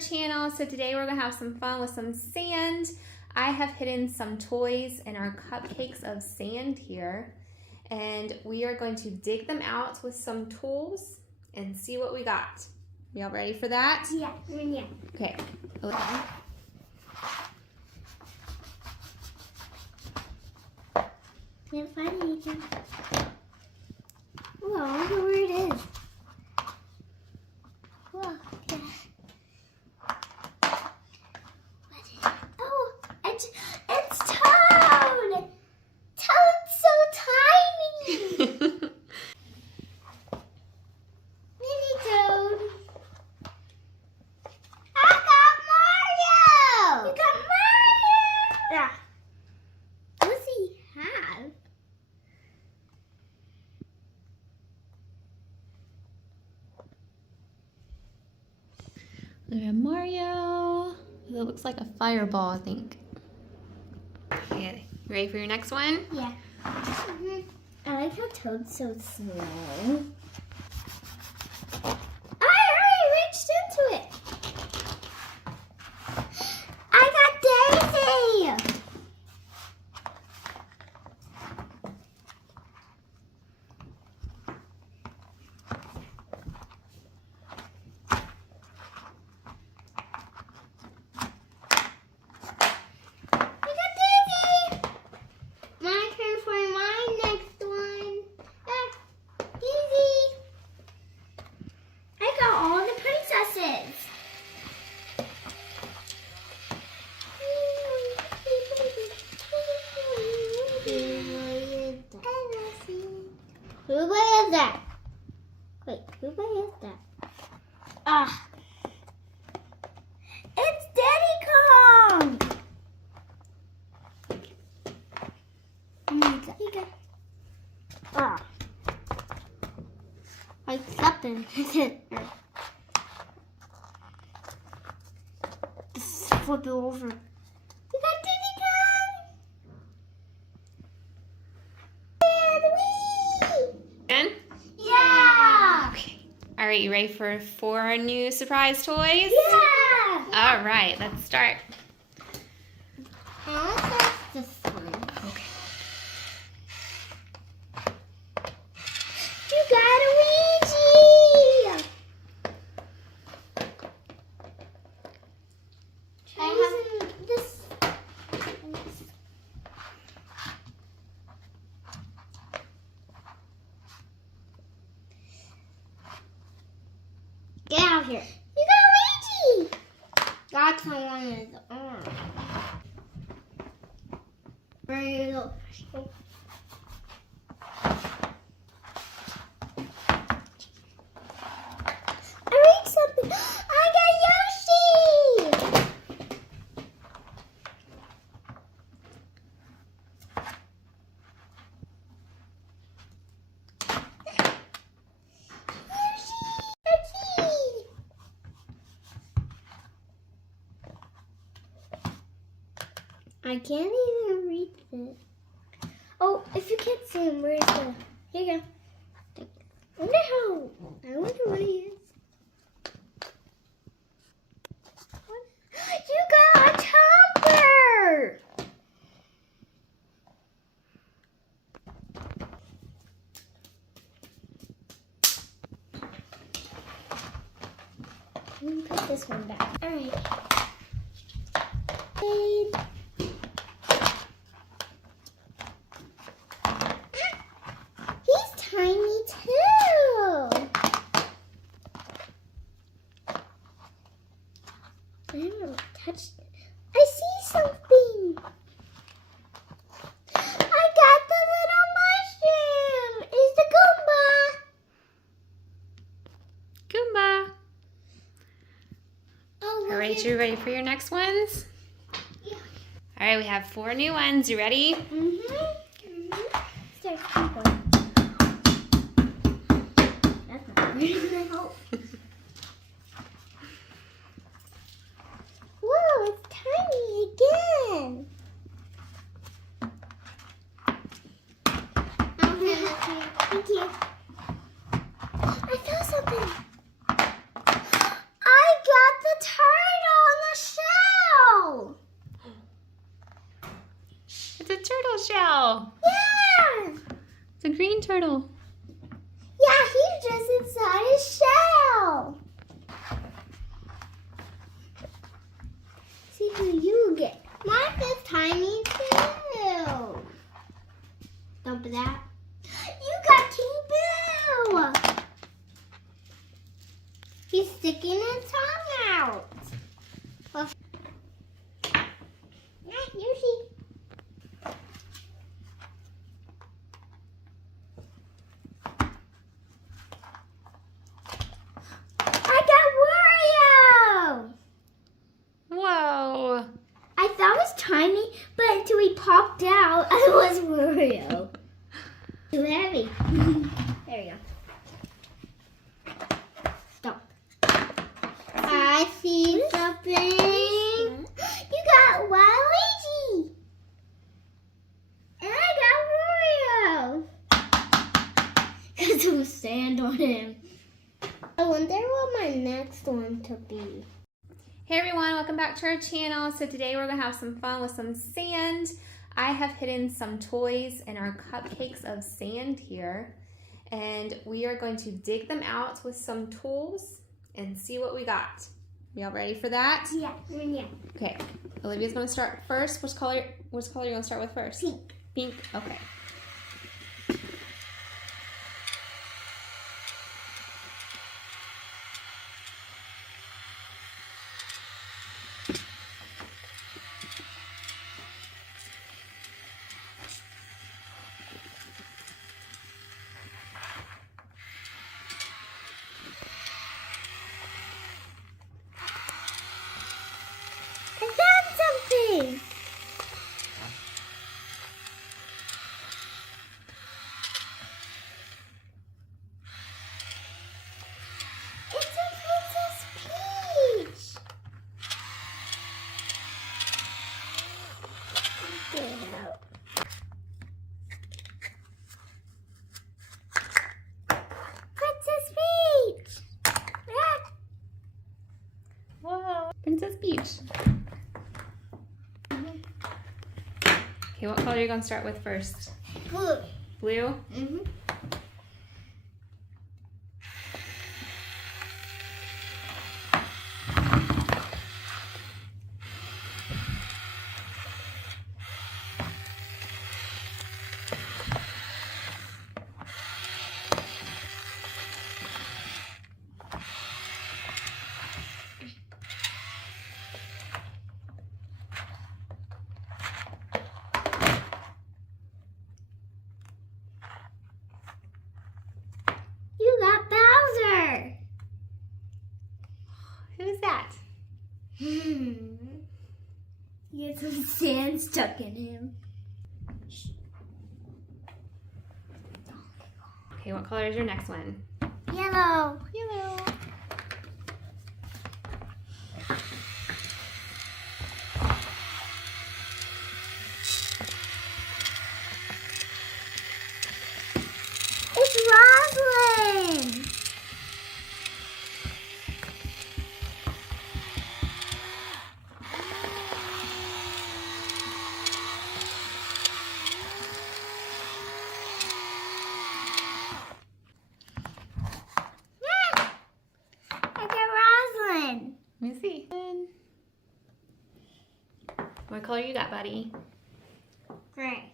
channel. So today we're gonna have some fun with some sand. I have hidden some toys in our cupcakes of sand here, and we are going to dig them out with some tools and see what we got. Y'all ready for that? Yeah. Okay. Can't find anything. Oh, I wonder where it is. Whoa, yeah. Oh, it's Toad! Toad's so tiny! Mini Toad. I got Mario! You got Mario! Yeah. What does he have? We have Mario. It looks like a fireball, I think. Okay, you ready for your next one? Yeah. I like how Toad's so small. I already reached into it. I got Daisy. My turn for my next one. Easy. I got all the princesses. Who is that? Wait, who is that? Ah. It's Daddy Kong! Ah. Like something. Just flip it over. We got Diddy Kong! And we! Again? Yeah! Okay. All right, you ready for 4 new surprise toys? Yeah! All right, let's start. I'll start this one. Okay. You got a Ouija! I have this. Get out of here. You got a Ouija! That's how one is arm. Where you go? I read something. I got Yoshi! Yoshi! I can't even read this. Oh, if you can't see him, where's the... Here you go. I wonder what he is. You got a chopper! Let me put this one back. Alright. He's tiny too! I haven't touched it. I see something! I got the little mushroom! It's the Goomba! Goomba. Oh, All right, you ready for your next ones? Yeah. All right, we have 4 new ones. You ready? Start simple. That's not really gonna help. Whoa, it's tiny again. Thank you. I found something. I got the turtle. It's a turtle shell. Yeah! It's a green turtle. Yeah, he's just inside his shell. See who you get. Mine is tiny too. Dump that. You got King Boo. He's sticking his tongue out. Well, you see. I got Wario. Whoa. I thought it was tiny, but until he popped out, it was Wario. Too heavy. There we go. Stop. I see something. You got Waluigi. And I got Wario. Because there was sand on him. I wonder what my next one to be. Hey everyone, welcome back to our channel. So today we're gonna have some fun with some sand. I have hidden some toys in our cupcakes of sand here, and we are going to dig them out with some tools and see what we got. Y'all ready for that? Yeah. Okay, Olivia's gonna start first. Which color are you gonna start with first? Pink. Pink, okay. I found something. It's a Princess Peach. Get it out. Princess Peach. Ah. Whoa, Princess Peach. Okay, what color are you gonna start with first? Blue. Blue? Mm-hmm. You got Bowser. Who's that? He has some sand stuck in him. Okay, what color is your next one? Yellow. Yellow. It's Roslyn. I got Roslyn. Let me see. What color you got, buddy? Gray.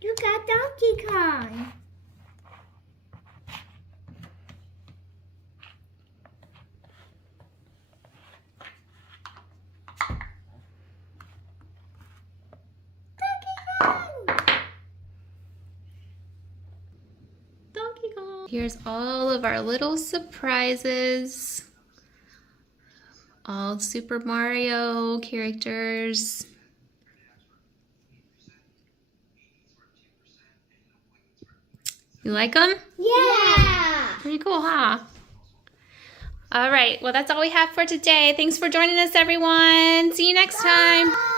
You got Donkey Kong. Donkey Kong. Here's all of our little surprises. All Super Mario characters. You like them? Yeah. Pretty cool, huh? All right, well, that's all we have for today. Thanks for joining us, everyone. See you next time. Bye.